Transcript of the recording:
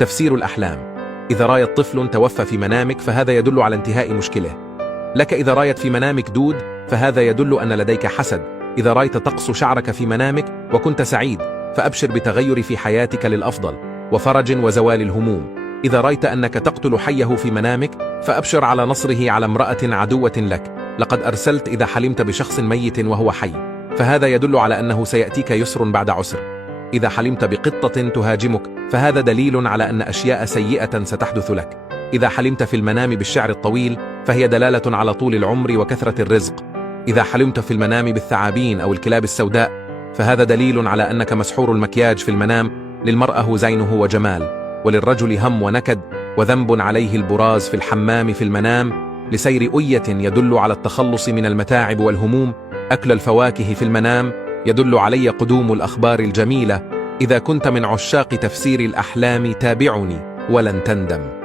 تفسير الأحلام. إذا رأيت طفل توفى في منامك فهذا يدل على انتهاء مشكله. لك إذا رأيت في منامك دود فهذا يدل أن لديك حسد. إذا رأيت تقص شعرك في منامك وكنت سعيد فأبشر بتغير في حياتك للأفضل وفرج وزوال الهموم. إذا رأيت أنك تقتل حيه في منامك فأبشر على نصره على امرأة عدوة لك. لقد أرسلت إذا حلمت بشخص ميت وهو حي فهذا يدل على أنه سيأتيك يسر بعد عسر. إذا حلمت بقطة تهاجمك فهذا دليل على أن أشياء سيئة ستحدث لك. إذا حلمت في المنام بالشعر الطويل فهي دلالة على طول العمر وكثرة الرزق. إذا حلمت في المنام بالثعابين أو الكلاب السوداء فهذا دليل على أنك مسحور المكياج في المنام. للمرأة زينه وجمال، وللرجل هم ونكد، وذنب عليه البراز في الحمام في المنام. لسير أية يدل على التخلص من المتاعب والهموم. أكل الفواكه في المنام يدل علي قدوم الأخبار الجميلة. إذا كنت من عشاق تفسير الأحلام تابعني ولن تندم.